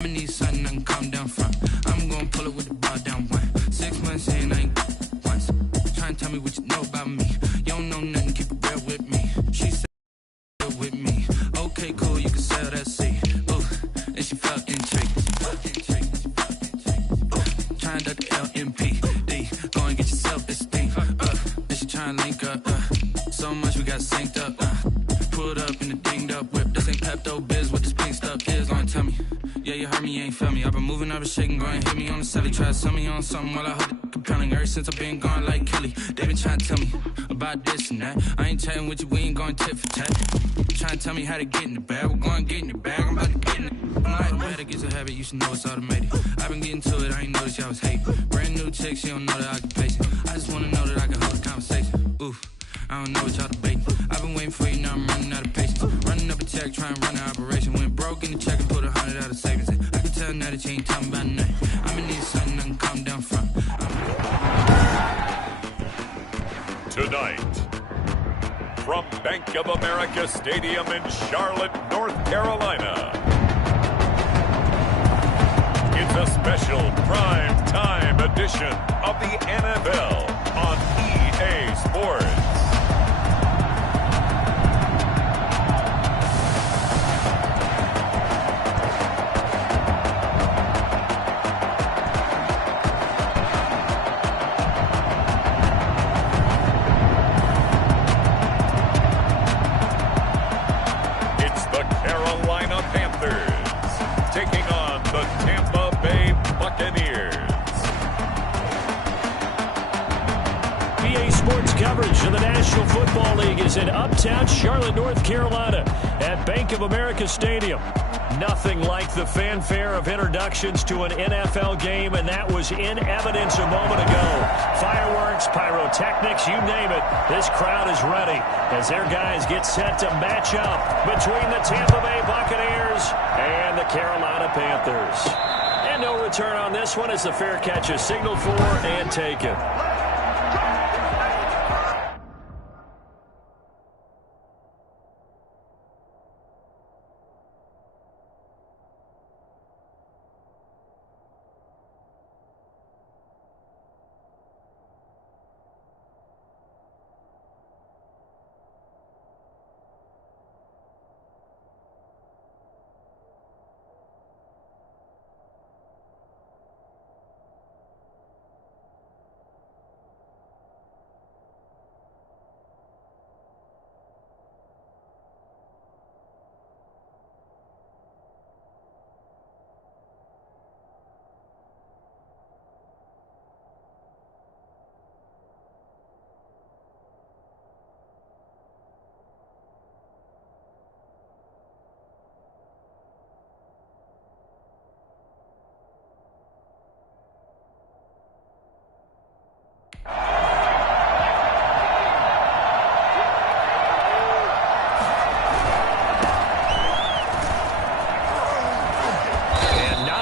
I need something I can calm down from. I'm gonna pull it with the bar down one. 6 months in, I ain't once. Try and tell me what you know about me. You don't know nothing, keep it real with me. She said with me. Okay, cool, you can sell that seat. Ooh, and she felt intrigued. Try and duck the LMPD. Go and get your self-esteem. And she try and link up. So much we got synced up. Pulled up in the dinged up whip. This ain't Pepto-Biz, what this pink stuff is. Gonna tell me. Yeah, you heard me, you ain't feel me. I've been moving, I've been shaking, go and hit me on the celly. Try to sell me on something while I hold it compelling. Ever since I've been gone like Kelly, they been trying to tell me about this and that. I ain't chatting with you, we ain't going tit for tat. Trying to tell me how to get in the bag, we're going to get in the bag, I'm about to get in it. I'm like, the way that gets a habit, you should know it's automated. I've been getting to it, I ain't noticed y'all was hating. Brand new chick, she don't know the occupation. I just wanna know that I can hold a conversation. Oof, I don't know what y'all debating. I've been waiting for you, now I'm running out of patience. Running up a check, trying to run an operation. Went broke in the check and put 100 out of savings. I can tell now that you ain't talking about nothing. I'ma need something I can calm down from. Tonight, from Bank of America Stadium in Charlotte, North Carolina, it's a special prime time edition of the NFL on EA Sports. Coverage of the National Football League is in uptown Charlotte, North Carolina at Bank of America Stadium. Nothing like the fanfare of introductions to an NFL game, and that was in evidence a moment ago. Fireworks, pyrotechnics, you name it. This crowd is ready as their guys get set to match up between the Tampa Bay Buccaneers and the Carolina Panthers. And no return on this one as the fair catch is signaled for and taken.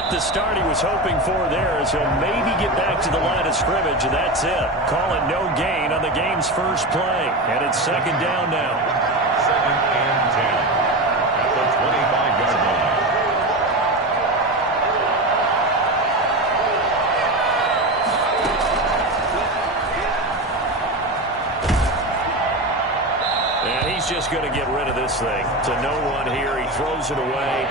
The start he was hoping for there, as he'll maybe get back to the line of scrimmage, and that's it. Call it no gain on the game's first play, and it's second down now. Second and 10 at the 25-yard line. And he's just going to get rid of this thing. To no one here, he throws it away,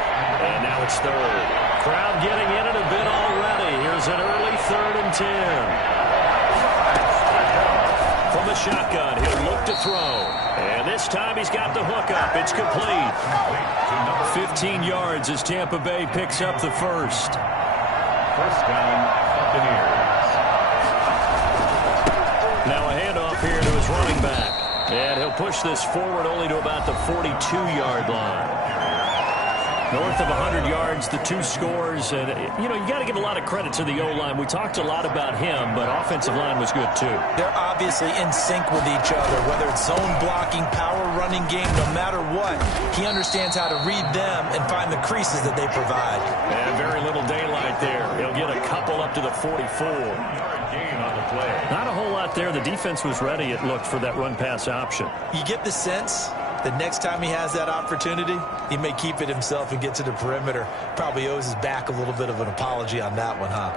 and now it's third. Crowd getting in it a bit already. Here's an early 3rd and 10. From the shotgun, he'll look to throw. And this time he's got the hook up. It's complete. 15 yards as Tampa Bay picks up the first. First down, Buccaneers. Now a handoff here to his running back. And he'll push this forward only to about the 42-yard line. North of 100 yards, the 2 scores. And, you got to give a lot of credit to the O-line. We talked a lot about him, but offensive line was good, too. They're obviously in sync with each other, whether it's zone blocking, power running game, no matter what. He understands how to read them and find the creases that they provide. And very little daylight there. He'll get a couple up to the 44. Gain on the play. Not a whole lot there. The defense was ready, it looked, for that run-pass option. You get the sense the next time he has that opportunity, he may keep it himself and get to the perimeter. Probably owes his back a little bit of an apology on that one, huh?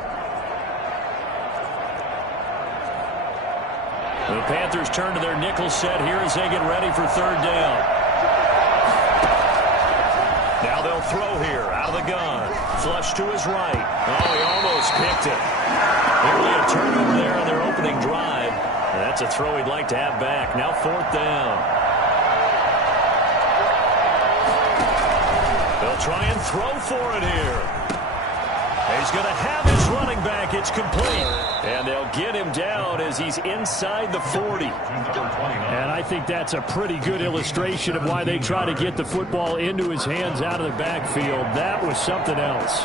The Panthers turn to their nickel set here as they get ready for third down. Now they'll throw here out of the gun. Flush to his right. Oh, he almost picked it. Nearly a turnover there on their opening drive. And that's a throw he'd like to have back. Now fourth down. They'll try and throw for it here. He's going to have his running back. It's complete. And they'll get him down as he's inside the 40. And I think that's a pretty good illustration of why they try to get the football into his hands out of the backfield. That was something else.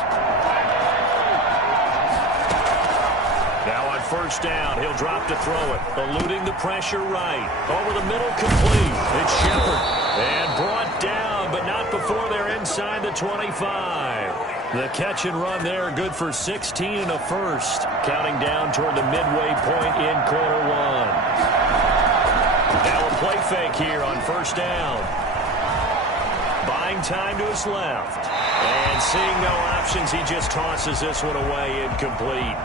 Now on first down, he'll drop to throw it. Eluding the pressure right. Over the middle, complete. It's Shepard. And brought down, but not before they're inside the 25. The catch and run there, good for 16 and a first. Counting down toward the midway point in quarter one. Now a play fake here on first down. Buying time to his left. And seeing no options, he just tosses this one away, incomplete.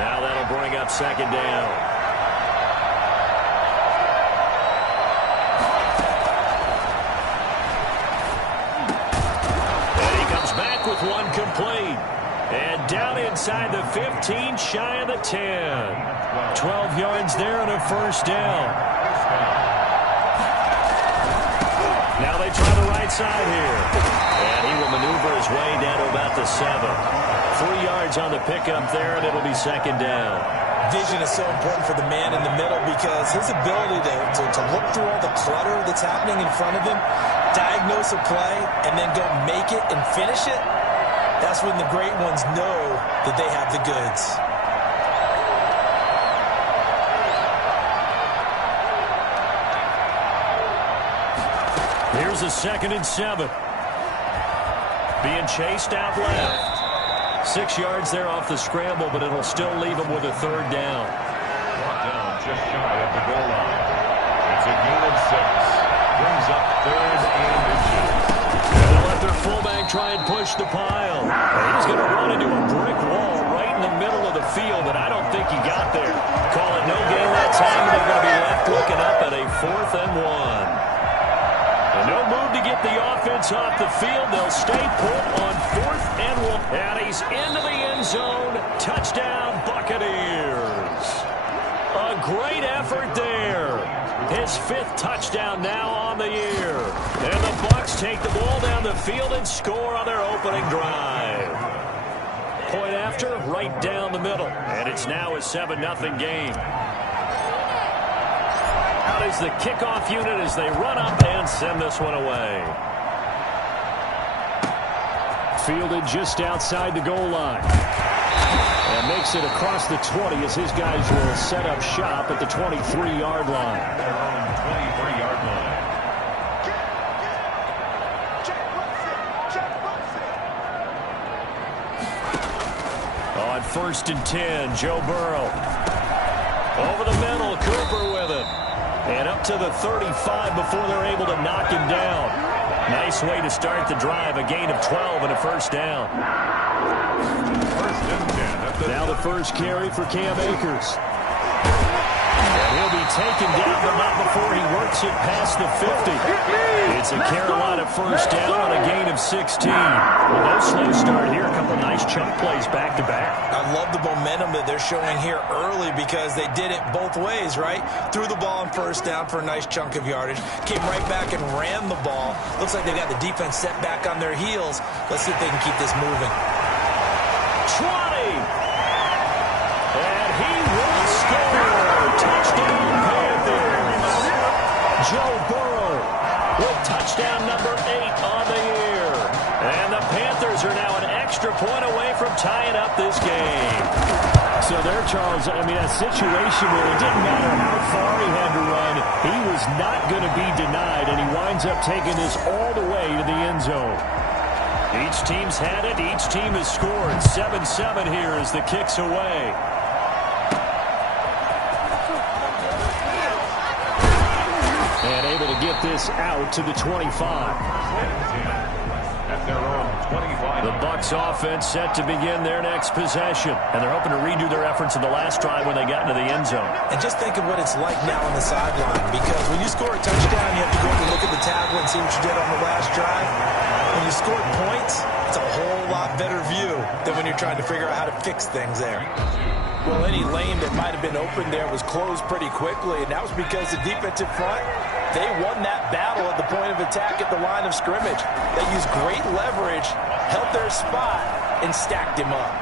Now that'll bring up second down. With one complete. And down inside the 15, shy of the 10. 12 yards there and a first down. Now they try the right side here. And he will maneuver his way down to about the 7. 3 yards on the pickup there, and it'll be second down. Vision is so important for the man in the middle because his ability to look through all the clutter that's happening in front of him, diagnose a play, and then go make it and finish it, that's when the great ones know that they have the goods. Here's a 2nd and 7. Being chased out left. 6 yards there off the scramble, but it'll still leave him with a third down. Brought down just shy of the goal line. It's a gain of 6. Brings up 3rd and inches. They'll let their fullback try and push the pile. He's going to run into a brick wall right in the middle of the field, and I don't think he got there. Call it no gain that time, and they're going to be left looking up at a 4th and 1. And no move to get the offense off the field. They'll stay put on 4th and 1. And he's into the end zone. Touchdown, Buccaneers. A great effort there. His 5th touchdown now on the year. And the Bucs take the ball down the field and score on their opening drive. Point after, right down the middle. And it's now a 7-0 game. Out is the kickoff unit as they run up and send this one away. Fielded just outside the goal line. And makes it across the 20 as his guys will set up shop at the 23-yard line. 23-yard line. On 1st and 10, Joe Burrow. Over the middle, Cooper with it. And up to the 35 before they're able to knock him down. Nice way to start the drive, a gain of 12 and a first down. Now the first carry for Cam Akers. And he'll be taken down, but not before he works it past the 50. It's a Carolina first down on a gain of 16. Well, no slow start here. A couple nice chunk plays back-to-back. I love the momentum that they're showing here early because they did it both ways, right? Threw the ball on first down for a nice chunk of yardage. Came right back and ran the ball. Looks like they got the defense set back on their heels. Let's see if they can keep this moving. 20. And he will score. Touchdown Panthers. Joe Burrow with touchdown number 8 on the year. And the Panthers are now an extra point away from tying up this game. So there, Charles, I mean, a situation where it didn't matter how far he had to run, he was not going to be denied, and he winds up taking this all the way to the end zone. Each team's had it. Each team has scored. 7-7 here as the kick's away. And able to get this out to the 25. At their own 25. The Bucs offense set to begin their next possession. And they're hoping to redo their efforts in the last drive when they got into the end zone. And just think of what it's like now on the sideline. Because when you score a touchdown, you have to go and look at the tablet and see what you did on the last drive. When you score points, it's a whole lot better view than when you're trying to figure out how to fix things there. Well, any lane that might have been open there was closed pretty quickly, and that was because the defensive front, they won that battle at the point of attack at the line of scrimmage. They used great leverage, held their spot, and stacked him up.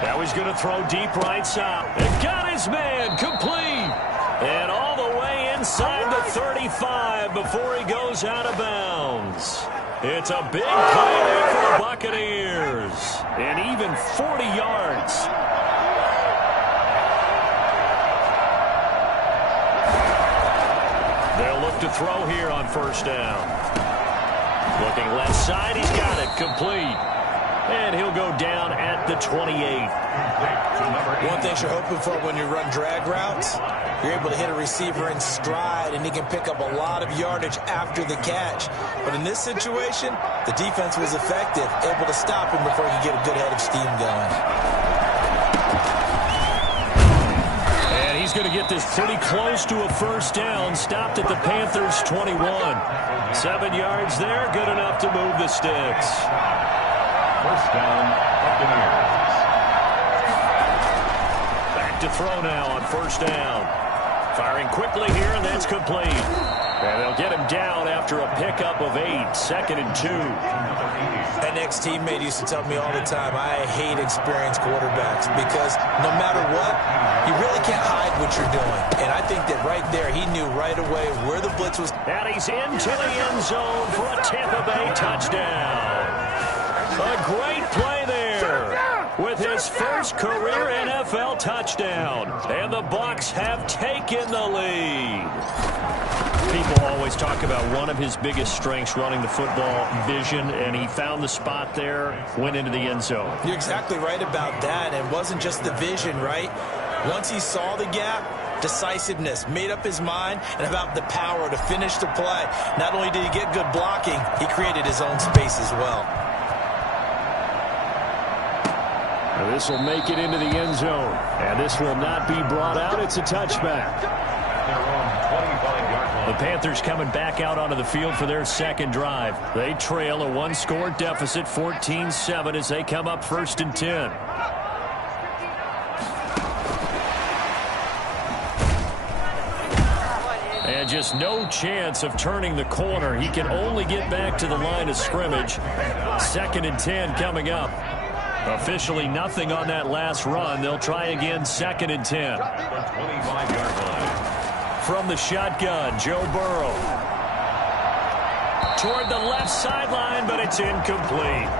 Now he's going to throw deep right side. And got his man complete. And all the way inside the 35 before he goes out of bounds. It's a big play there for the Buccaneers. And even 40 yards. They'll look to throw here on first down. Looking left side, he's got it complete. And he'll go down at the 28. One thing you're hoping for when you run drag routes, you're able to hit a receiver in stride, and he can pick up a lot of yardage after the catch. But in this situation, the defense was effective, able to stop him before he could get a good head of steam going. And he's going to get this pretty close to a first down, stopped at the Panthers' 21. 7 yards there, good enough to move the sticks. First down, Buccaneers. Back to throw now on first down. Firing quickly here, and that's complete. And they'll get him down after a pickup of 8, 2nd and 2. An ex-teammate used to tell me all the time, I hate experienced quarterbacks because no matter what, you really can't hide what you're doing. And I think that right there, he knew right away where the blitz was. And he's into the end zone for a Tampa Bay touchdown. A great play there with his first career NFL touchdown. And the Bucs have taken the lead. People always talk about one of his biggest strengths running the football, vision, and he found the spot there, went into the end zone. You're exactly right about that. And it wasn't just the vision, right? Once he saw the gap, decisiveness, made up his mind, and about the power to finish the play. Not only did he get good blocking, he created his own space as well. This will make it into the end zone. And this will not be brought out. It's a touchback. Their own 25-yard line. The Panthers coming back out onto the field for their second drive. They trail a one-score deficit, 14-7, as they come up 1st and 10. And just no chance of turning the corner. He can only get back to the line of scrimmage. 2nd and 10 coming up. Officially nothing on that last run. They'll try again, 2nd and 10. 25-yard line. From the shotgun, Joe Burrow. Toward the left sideline, but it's incomplete.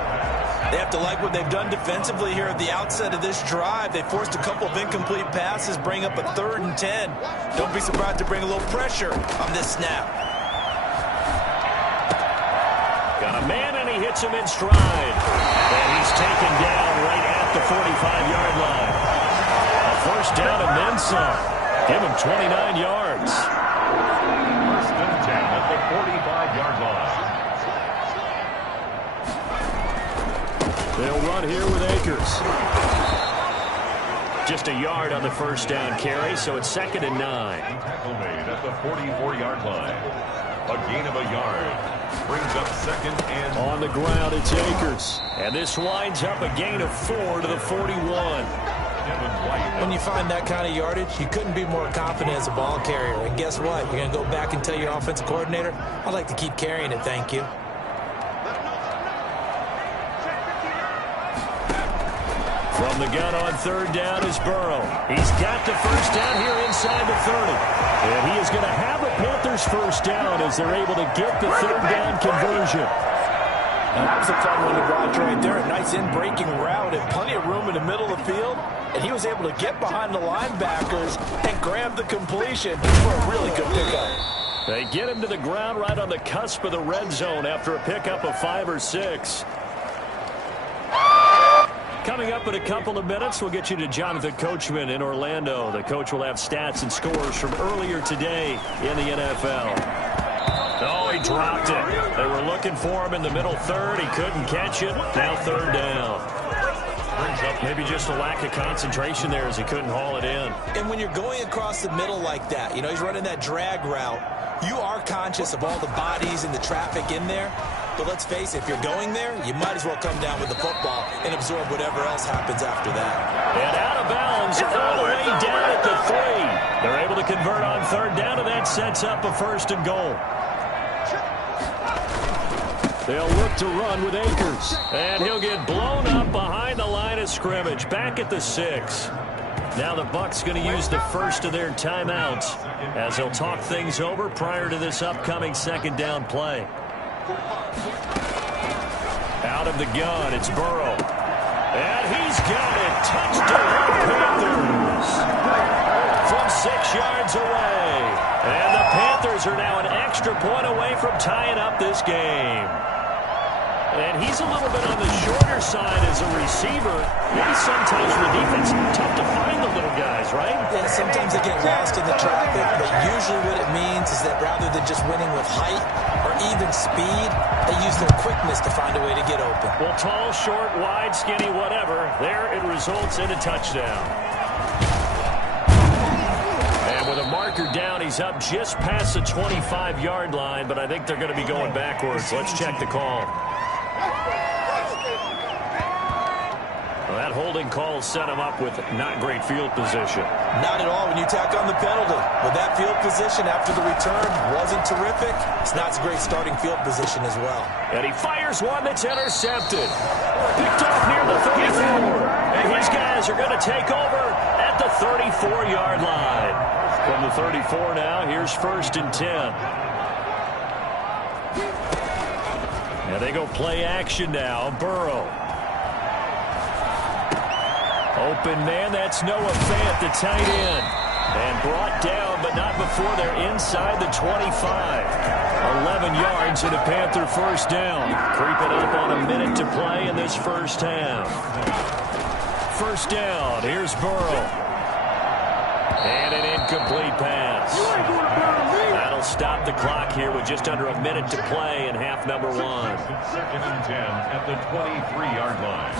They have to like what they've done defensively here at the outset of this drive. They forced a couple of incomplete passes, bring up a 3rd and 10. Don't be surprised to bring a little pressure on this snap. Got a man, and he hits him in stride. And he's taken down right at the 45-yard line. A first down and then some. Give him 29 yards. 1st and 10 at the 45-yard line. They'll run here with Akers. Just a yard on the first down carry, so it's 2nd and 9. Tackle made at the 44-yard line. A gain of a yard. Brings up 2nd and... On the ground, it's Akers. And this winds up a gain of 4 to the 41. When you find that kind of yardage, you couldn't be more confident as a ball carrier. And guess what? You're going to go back and tell your offensive coordinator, I'd like to keep carrying it, thank you. From the gun on 3rd down is Burrow. He's got the first down here inside the 30. And he is going to have a Panthers first down as they're able to get the 3rd down conversion. And that was a fun one to watch right there. A nice in-breaking route and plenty of room in the middle of the field. And he was able to get behind the linebackers and grab the completion for a really good pickup. They get him to the ground right on the cusp of the red zone after a pickup of 5 or 6. Coming up in a couple of minutes, we'll get you to Jonathan Coachman in Orlando. The coach will have stats and scores from earlier today in the NFL. Oh, he dropped it. They were looking for him in the middle third. He couldn't catch it. Now third down. Maybe just a lack of concentration there as he couldn't haul it in. And when you're going across the middle like that, you know, he's running that drag route, you are conscious of all the bodies and the traffic in there. But let's face it, if you're going there, you might as well come down with the football and absorb whatever else happens after that. And out of bounds all the way down at the 3. They're able to convert on third down, and that sets up a first and goal. They'll look to run with Akers. And he'll get blown up behind the line of scrimmage, back at the 6. Now the Bucs going to use the first of their timeouts as they'll talk things over prior to this upcoming second down play. Out of the gun, it's Burrow. And he's got it. Touchdown, Panthers. From 6 yards away. And the Panthers are now an extra point away from tying up this game. And he's a little bit on the shorter side as a receiver. Maybe sometimes for the defense, tough to find the little guys, right? Yeah, sometimes they get lost in the traffic, but usually what it means is that rather than just winning with height or even speed, they use their quickness to find a way to get open. Well, tall, short, wide, skinny, whatever, there it results in a touchdown. And with a marker down, he's up just past the 25-yard line, but I think they're going to be going backwards. Let's check the call. Well, that holding call set him up with not great field position. Not at all when you tack on the penalty. With that field position after the return wasn't terrific, it's not a great starting field position as well. And he fires one that's intercepted. Picked off near the 34. And his guys are going to take over at the 34-yard line. From the 34 now, here's first and 10. And they go play action now. Burrow. Open man, that's Noah Fant, the tight end. And brought down, but not before they're inside the 25. 11 yards and a Panther first down. Creeping up on a minute to play in this first half. First down, here's Burrow. And an incomplete pass. That'll stop the clock here with just under a minute to play in half number 1. Second and 10 at the 23-yard line.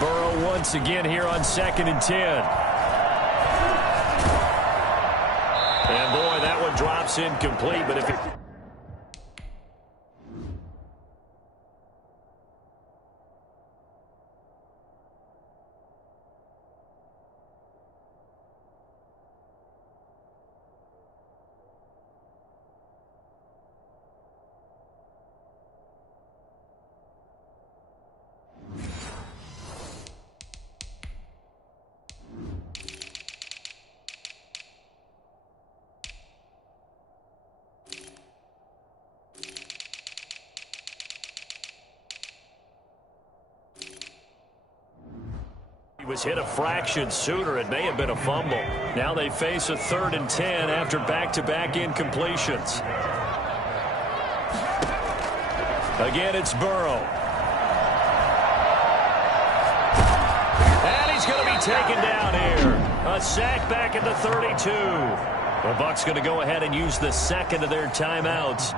Burrow once again here on second and 10. And boy, that one drops incomplete, but if it... He was hit a fraction sooner. It may have been a fumble. Now they face a 3rd and 10 after back-to-back incompletions. Again, it's Burrow. And he's going to be taken down here. A sack back at the 32. The Bucs going to go ahead and use the second of their timeouts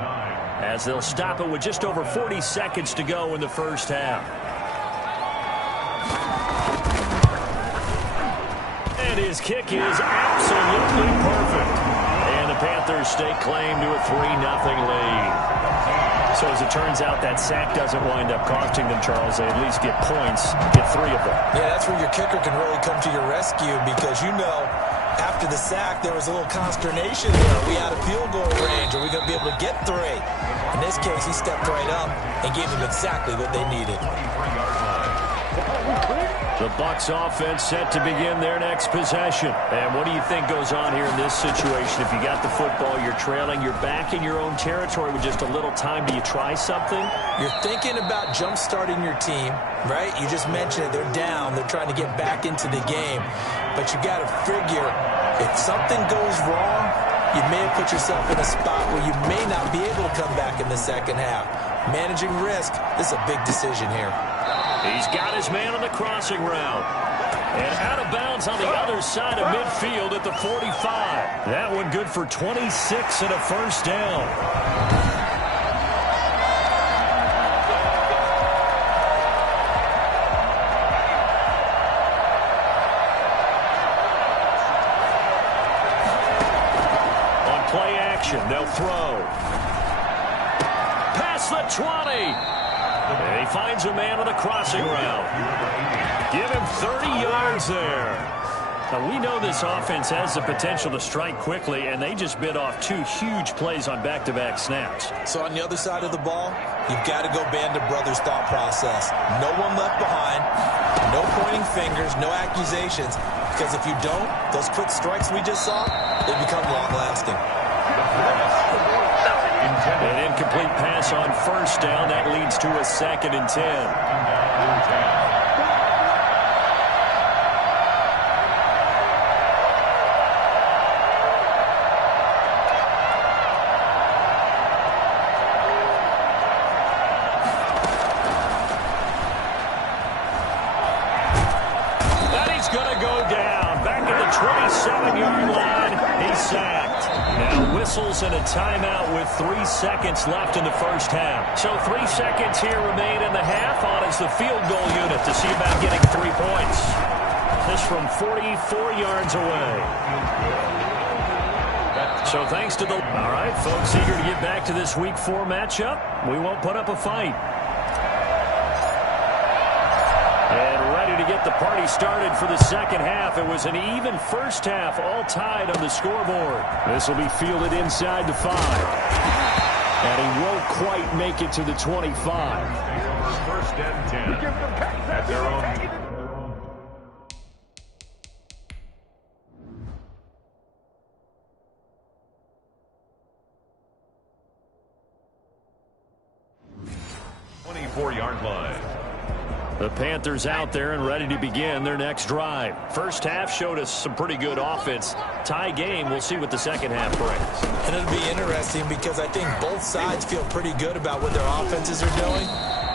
as they'll stop it with just over 40 seconds to go in the first half. And his kick is absolutely perfect. And the Panthers stake claim to a 3-0 lead. So as it turns out, that sack doesn't wind up costing them, Charles. They at least get points, get 3 of them. Yeah, that's where your kicker can really come to your rescue because, you know, after the sack, there was a little consternation there. Are we out of field goal range? Are we going to be able to get 3? In this case, he stepped right up and gave them exactly what they needed. The Bucs offense set to begin their next possession. And what do you think goes on here in this situation? If you got the football, you're trailing, you're back in your own territory with just a little time. Do you try something? You're thinking about jump-starting your team, right? You just mentioned it. They're down. They're trying to get back into the game. But you got to figure, if something goes wrong, you may have put yourself in a spot where you may not be able to come back in the second half. Managing risk, this is a big decision here. He's got his man on the crossing route. And out of bounds on the other side of midfield at the 45. That one good for 26 and a first down. On play action, they'll throw. Past the 20. And he finds a man on the crossing route. Give him 30 yards there. Now, we know this offense has the potential to strike quickly, and they just bit off 2 huge plays on back-to-back snaps. So on the other side of the ball, you've got to go Band of Brothers thought process. No one left behind, no pointing fingers, no accusations, because if you don't, those quick strikes we just saw, they become long-lasting. An incomplete pass on first down. That leads to a 2nd and 10. And he's going to go down. Back at the 27-yard line. He's sacked. Now whistles and a timeout with 3 seconds left in the first half. So 3 seconds here remain in the half. On is the field goal unit to see about getting 3 points. This from 44 yards away. So thanks to the... All right, folks, eager to get back to this Week 4 matchup. We won't put up a fight. And ready to get the party started for the second half. It was an even first half, all tied on the scoreboard. This will be fielded inside the 5. And he won't quite make it to the 25. First and 10 at their own. 24-yard line. The Panthers out there and ready to begin their next drive. First half showed us some pretty good offense. Tie game, we'll see what the second half brings. And it'll be interesting because I think both sides feel pretty good about what their offenses are doing.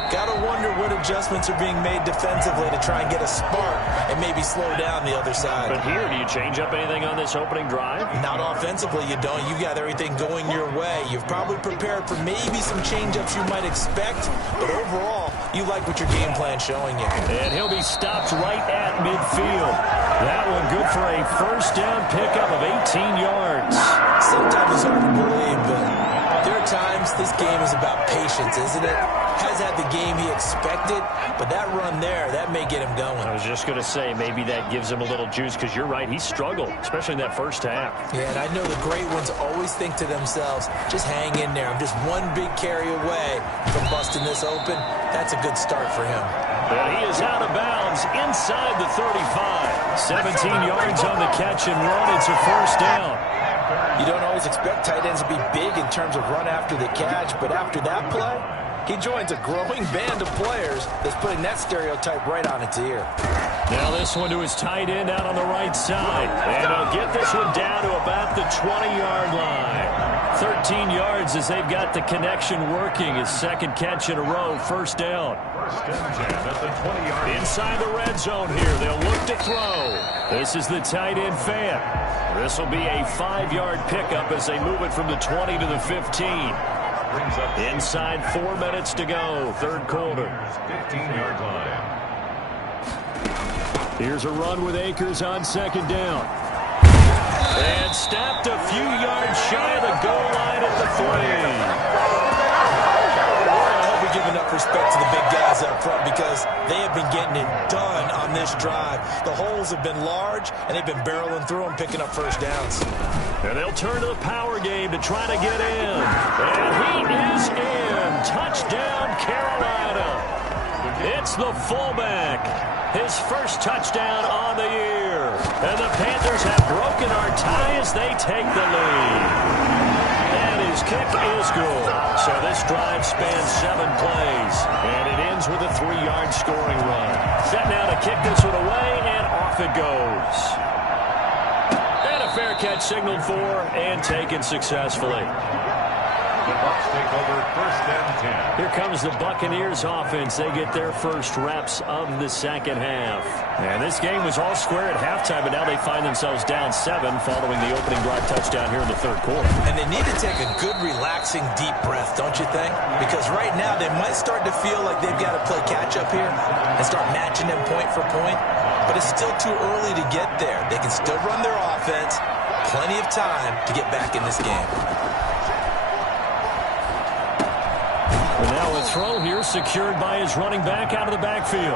Gotta wonder what adjustments are being made defensively to try and get a spark and maybe slow down the other side. But here, do you change up anything on this opening drive? Not offensively, you don't. You got everything going your way. You've probably prepared for maybe some change-ups you might expect, but overall, you like what your game plan's showing you. And he'll be stopped right at midfield. That one good for a first down pickup of 18 yards. Sometimes it's hard to believe, but there are times this game is about patience, isn't it? Has had the game he expected, but that run there, that may get him going. I was just going to say, maybe that gives him a little juice, because you're right, he struggled, especially in that first half. Yeah, and I know the great ones always think to themselves, just hang in there. I'm just one big carry away from busting this open. That's a good start for him. But he is out of bounds inside the 35. 17 yards on the catch and run. It's a first down. You don't always expect tight ends to be big in terms of run after the catch, but after that play, he joins a growing band of players that's putting that stereotype right on its ear. Now this one to his tight end out on the right side. And he'll get this one down to about the 20-yard line. 13 yards as they've got the connection working. His second catch in a row, first down. First and 10 at the 20-yard line. Inside the red zone here, they'll look to throw. This is the tight end fan. This will be a 5-yard pickup as they move it from the 20 to the 15. Inside 4 minutes to go, third quarter. 15-yard line. Here's a run with Akers on second down. And snapped a few yards shy of the goal line at the 3. I hope we give enough respect to the big guys up front because they have been getting it done on this drive. The holes have been large, and they've been barreling through them, picking up first downs. And they'll turn to the power game to try to get in. And he is in. Touchdown, Carolina. It's the fullback. His first touchdown on the year. And the Panthers have broken our tie as they take the lead. And his kick is good. So this drive spans 7 plays. And it ends with a 3-yard scoring run. Set now to kick this one away, and off it goes. And a fair catch signaled for and taken successfully. The Bucs take over 1st and 10. Here comes the Buccaneers offense. They get their first reps of the second half. And this game was all square at halftime, but now they find themselves down 7 following the opening drive touchdown here in the third quarter. And they need to take a good, relaxing, deep breath, don't you think? Because right now they might start to feel like they've got to play catch-up here and start matching them point for point. But it's still too early to get there. They can still run their offense. Plenty of time to get back in this game. And now a throw here secured by his running back out of the backfield.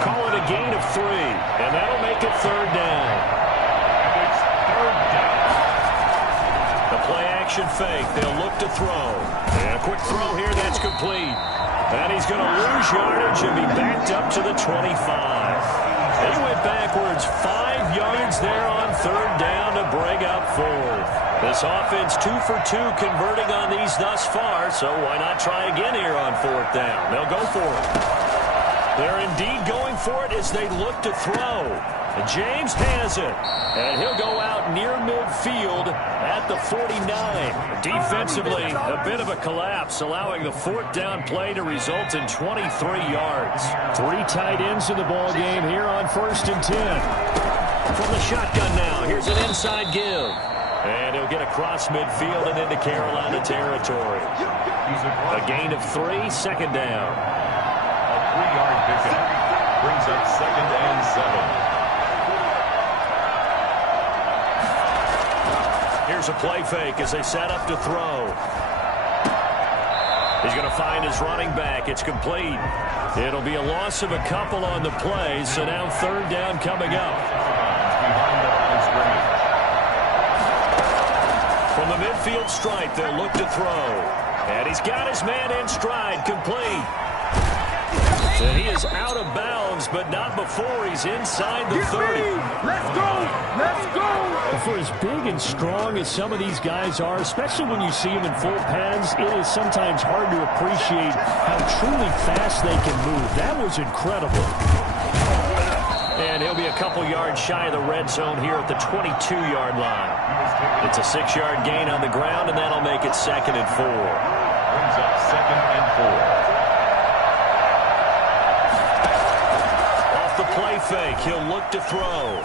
Call it a gain of 3, and that'll make it 3rd down. And it's 3rd down. The play-action fake. They'll look to throw. And a quick throw here. That's complete. And he's going to lose yardage and be backed up to the 25. They went backwards 5 yards there on 3rd down to bring up 4th. This offense 2 for 2 converting on these thus far, so why not try again here on 4th down? They'll go for it. They're indeed going for it as they look to throw. And James has it. And he'll go out near midfield at the 49. Defensively, a bit of a collapse, allowing the 4th down play to result in 23 yards. 3 tight ends in the ball game here on 1st and 10. From the shotgun now, here's an inside give. And he'll get across midfield and into Carolina territory. A gain of 3, 2nd down. A 3-yard pickup brings up 2nd and 7. Here's a play fake as they set up to throw. He's going to find his running back. It's complete. It'll be a loss of a couple on the play, so now 3rd down coming up. Behind the line of scrimmage. From the midfield stripe, they'll look to throw. And he's got his man in stride, complete. And he is out of bounds, but not before he's inside the 30. Let's go! Let's go! For as big and strong as some of these guys are, especially when you see them in full pads, it is sometimes hard to appreciate how truly fast they can move. That was incredible. And he'll be a couple yards shy of the red zone here at the 22-yard line. It's a 6-yard gain on the ground, and that'll make it 2nd and 4. Brings up 2nd and 4. The play fake. He'll look to throw.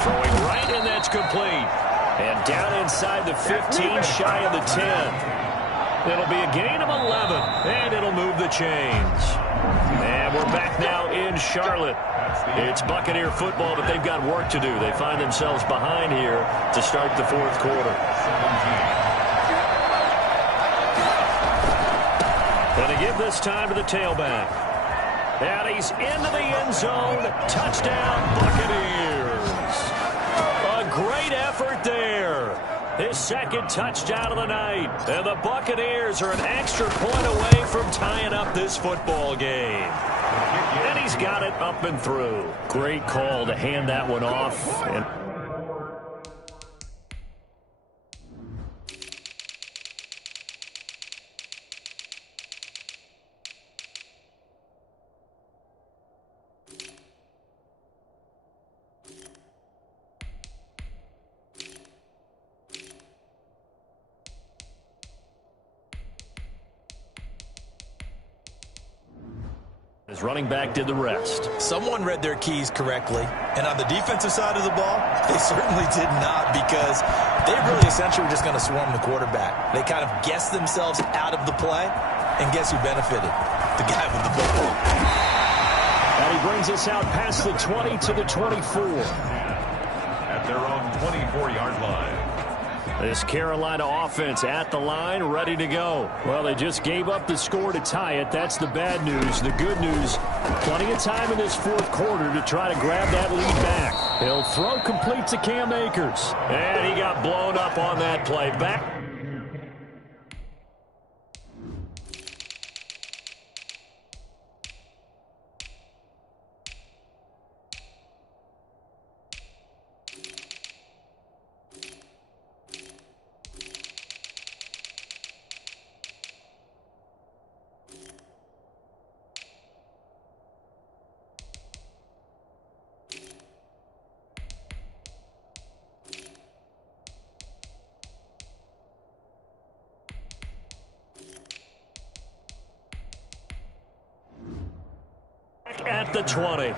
Throwing right, and that's complete. And down inside the 15, shy of the 10. It'll be a gain of 11, and it'll move the chains. And we're back now in Charlotte. It's Buccaneer football, but they've got work to do. They find themselves behind here to start the 4th quarter. Going to give this time to the tailback. And he's into the end zone. Touchdown, Buccaneers. A great effort there. His 2nd touchdown of the night. And the Buccaneers are an extra point away from tying up this football game. And he's got it up and through. Great call to hand that one off. And his running back did the rest. Someone read their keys correctly, and on the defensive side of the ball, they certainly did not, because they really essentially were just going to swarm the quarterback. They kind of guessed themselves out of the play, and guess who benefited? The guy with the football. And he brings us out past the 20 to the 24. At their own 24-yard line. This Carolina offense at the line, ready to go. Well, they just gave up the score to tie it. That's the bad news. The good news, plenty of time in this 4th quarter to try to grab that lead back. He'll throw complete to Cam Akers. And he got blown up on that play. Back. at the 20.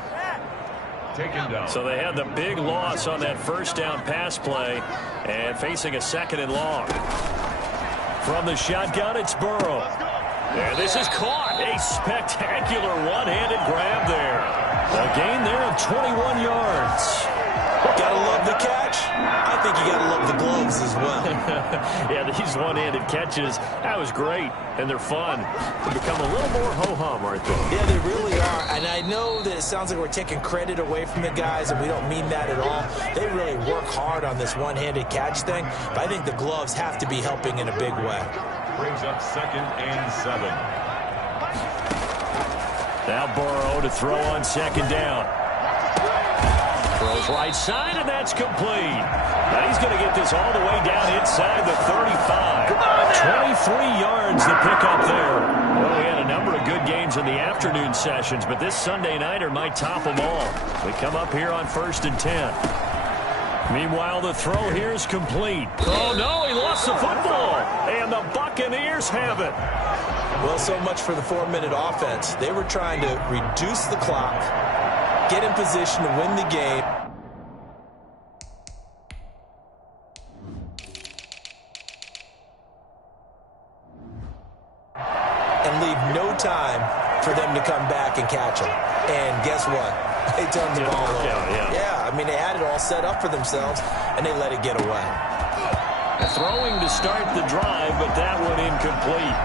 Taken down. So they had the big loss on that first down pass play and facing a 2nd and long. From the shotgun, it's Burrow. And this is caught. A spectacular one-handed grab there. A gain there of 21 yards. Gotta love the catch. I think you gotta love the gloves as well. Yeah, these one-handed catches, that was great. And they're fun. They become a little more ho-hum, aren't they? Yeah, they really are. And I know that it sounds like we're taking credit away from the guys, and we don't mean that at all. They really work hard on this one-handed catch thing, but I think the gloves have to be helping in a big way. Brings up 2nd and 7. Now Burrow to throw on 2nd down. Throws right side, and that's complete. Now he's going to get this all the way down inside the 35. 23 yards to pick up there. Well, we had a number of good games in the afternoon sessions, but this Sunday nighter might top them all. We come up here on 1st and 10. Meanwhile, the throw here is complete. Oh, no, he lost the football. And the Buccaneers have it. Well, so much for the 4-minute offense. They were trying to reduce the clock, get in position to win the game. And leave no time for them to come back and catch them. And guess what? They turned the ball over. Yeah, I mean, they had it all set up for themselves, and they let it get away. Throwing to start the drive, but that one incomplete.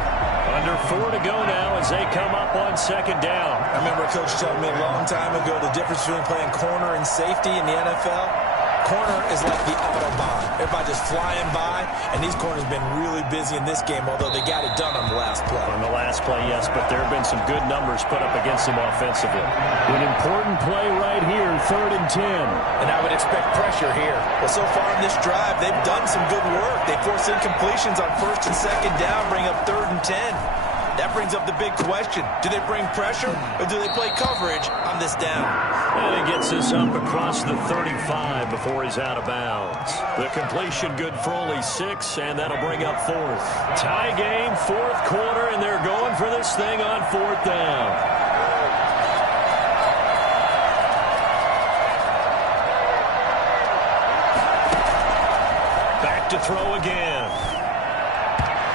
Under 4 to go now as they come up on 2nd down. I remember a coach telling me a long time ago the difference between playing corner and safety in the NFL. Corner is like the Autobahn. Everybody just flying by, and these corners have been really busy in this game, although they got it done on the last play. On the last play, yes, but there have been some good numbers put up against them offensively. An important play right here, 3rd and 10. And I would expect pressure here. Well, so far in this drive, they've done some good work. They force incompletions on 1st and 2nd down, bring up 3rd and 10. That brings up the big question. Do they bring pressure, or do they play coverage on this down? And he gets this up across the 35 before he's out of bounds. The completion good for only 6, and that'll bring up 4th. Tie game, 4th quarter, and they're going for this thing on 4th down. Back to throw again.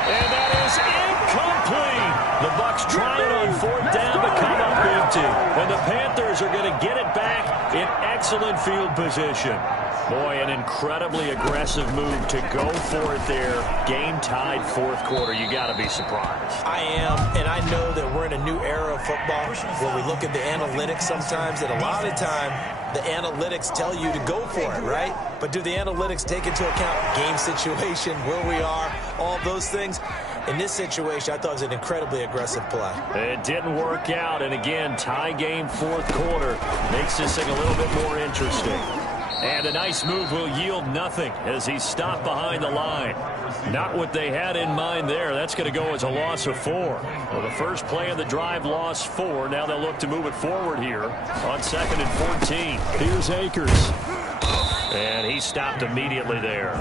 And that is incomplete. The Bucs trying on 4th down to come up empty. And the Panthers are going to get it back in excellent field position. Boy, an incredibly aggressive move to go for it there. Game tied 4th quarter. You got to be surprised. I am, and I know that we're in a new era of football where we look at the analytics sometimes, and a lot of time the analytics tell you to go for it, right? But do the analytics take into account game situation, where we are, all those things? In this situation, I thought it was an incredibly aggressive play. It didn't work out, and again, tie game 4th quarter makes this thing a little bit more interesting. And a nice move will yield nothing as he's stopped behind the line. Not what they had in mind there. That's going to go as a loss of 4. Well, the first play of the drive lost 4. Now they'll look to move it forward here on 2nd and 14. Here's Akers. And he stopped immediately there.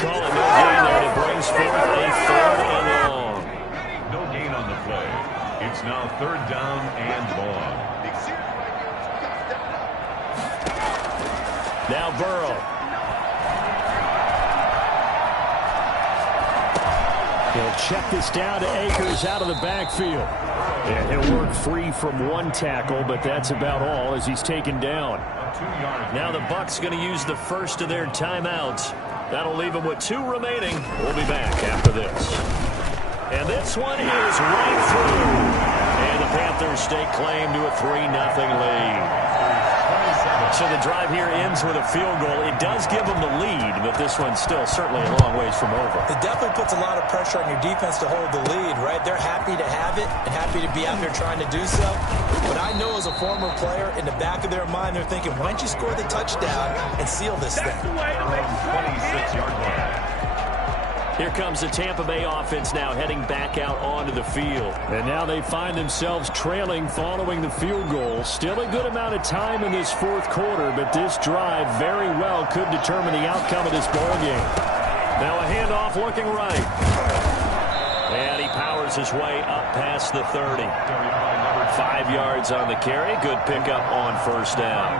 Call it no gain there. It brings forth a 3rd and long. No gain on the play. It's now 3rd down and long. Now Burrow. He'll check this down to Akers out of the backfield. Yeah, he'll work free from one tackle, but that's about all as he's taken down. Now the Bucs going to use the first of their timeouts. That'll leave them with 2 remaining. We'll be back after this. And this one is right through. And the Panthers stake claim to a 3-0 lead. So the drive here ends with a field goal. It does give them the lead, but this one's still certainly a long ways from over. It definitely puts a lot of pressure on your defense to hold the lead, right? They're happy to have it and happy to be out there trying to do so. But I know as a former player, in the back of their mind, they're thinking, why don't you score the touchdown and seal this thing? 26-yard line. Here comes the Tampa Bay offense now heading back out onto the field. And now they find themselves trailing following the field goal. Still a good amount of time in this 4th quarter, but this drive very well could determine the outcome of this ball game. Now a handoff looking right. And he powers his way up past the 30. 5 5 yards on the carry. Good pickup on first down.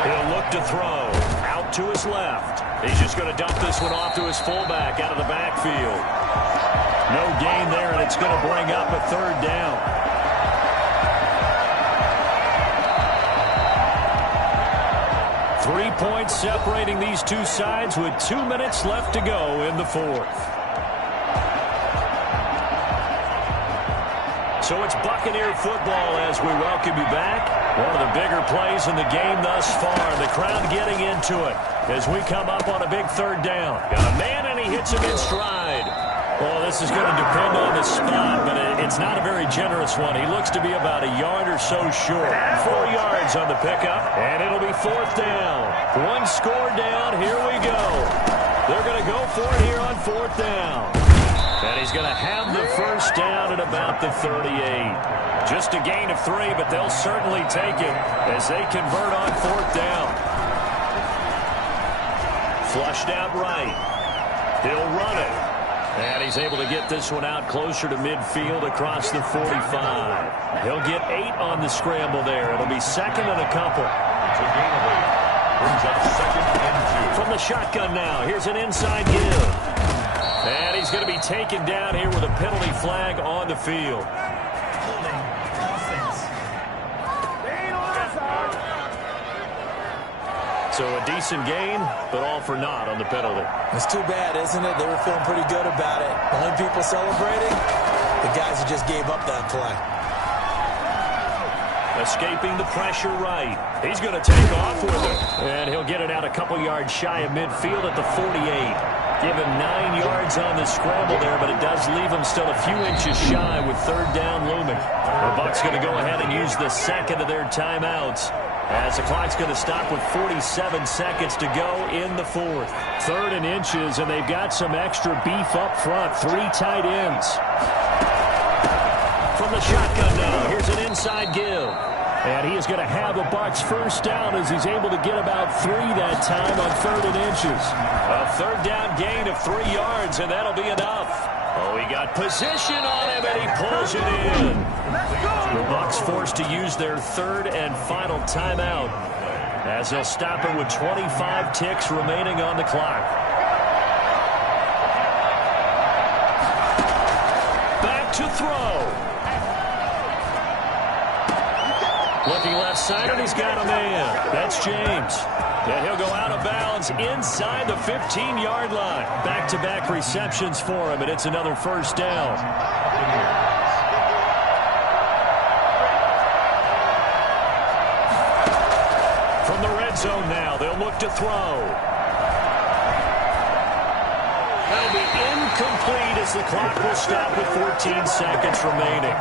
He'll look to throw. Out to his left. He's just going to dump this one off to his fullback out of the backfield. No gain there, and it's going to bring up a third down. Three points separating these two sides with 2 minutes left to go in the fourth. So it's Buccaneer football as we welcome you back. One of the bigger plays in the game thus far. The crowd getting into it as we come up on a big third down. Got a man, and he hits him in stride. Well, this is going to depend on the spot, but it's not a very generous one. He looks to be about a yard or so short. 4 yards on the pickup, and it'll be fourth down. One score down. Here we go. They're going to go for it here on fourth down. And he's going to have the first down at about the 38. Just a gain of 3, but they'll certainly take it as they convert on fourth down. Flushed out right. He'll run it. And he's able to get this one out closer to midfield across the 45. He'll get 8 on the scramble there. It'll be second and a couple. From the shotgun now, here's an inside give. And he's going to be taken down here with a penalty flag on the field. So a decent gain, but all for naught on the penalty. It's too bad, isn't it? They were feeling pretty good about it. The only people celebrating, the guys who just gave up that play. Escaping the pressure right. He's going to take off with it. And he'll get it out a couple yards shy of midfield at the 48. Give him 9 yards on the scramble there, but it does leave him still a few inches shy with third down looming. The Bucs going to go ahead and use the second of their timeouts, as the clock's going to stop with 47 seconds to go in the fourth. Third and inches, and they've got some extra beef up front. 3 tight ends. From the shotgun now, here's an inside give. And he is going to have a Bucs first down as he's able to get about 3 that time on third and inches. A third down gain of 3 yards, and that'll be enough. Oh, he got position on him, and he pulls it in. The Bucs forced to use their third and final timeout as they'll stop it with 25 ticks remaining on the clock. Back to throw. Looking left side, and he's got a man. That's James. And he'll go out of bounds inside the 15-yard line. Back-to-back receptions for him, and it's another first down. From the red zone now, they'll look to throw. That'll be incomplete as the clock will stop with 14 seconds remaining.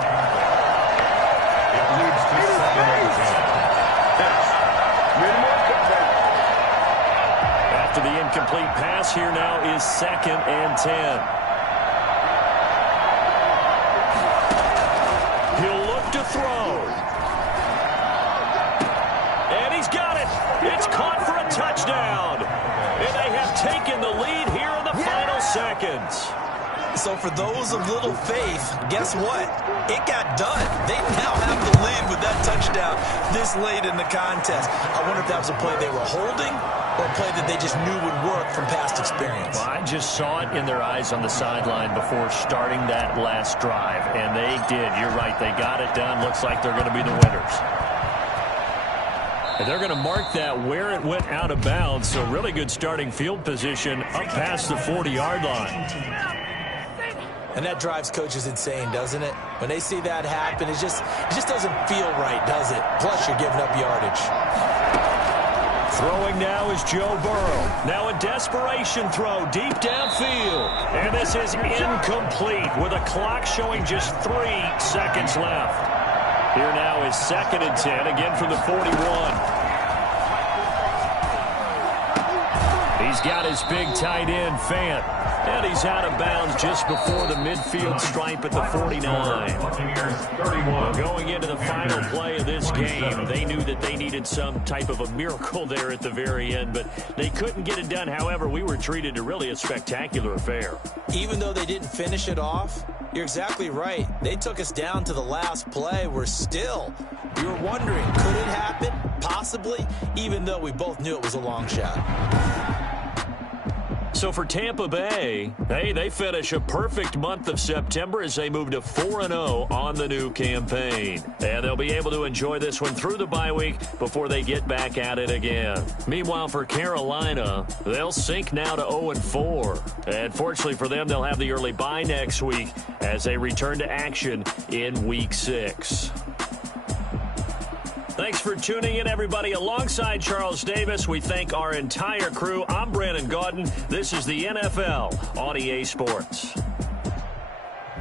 After the incomplete pass, here now is 2nd and 10. He'll look to throw. And he's got it. It's caught for a touchdown. And they have taken the lead here in the final seconds. So for those of little faith, guess what? It got done. They now have the lead with that touchdown this late in the contest. I wonder if that was a play they were holding or a play that they just knew would work from past experience. Well, I just saw it in their eyes on the sideline before starting that last drive, and they did. You're right. They got it done. Looks like they're going to be the winners. And they're going to mark that where it went out of bounds, so really good starting field position up past the 40-yard line. And that drives coaches insane, doesn't it? When they see that happen, it just doesn't feel right, does it? Plus, you're giving up yardage. Throwing now is Joe Burrow. Now a desperation throw deep downfield. And this is incomplete with a clock showing just 3 seconds left. Here now is 2nd and 10, again from the 41. He's got his big tight end, Fant. And he's out of bounds just before the midfield stripe at the 49. Going into the final play of this game, they knew that they needed some type of a miracle there at the very end, but they couldn't get it done. However, we were treated to really a spectacular affair. Even though they didn't finish it off, You're exactly right. They took us down to the last play. We were wondering, could it happen? Possibly, even though we both knew it was a long shot. So for Tampa Bay, they finish a perfect month of September as they move to 4-0 on the new campaign. And they'll be able to enjoy this one through the bye week before they get back at it again. Meanwhile, for Carolina, they'll sink now to 0-4. And fortunately for them, they'll have the early bye next week as they return to action in Week 6. Thanks for tuning in, everybody. Alongside Charles Davis, we thank our entire crew. I'm Brandon Gaudin. This is the NFL on EA Sports.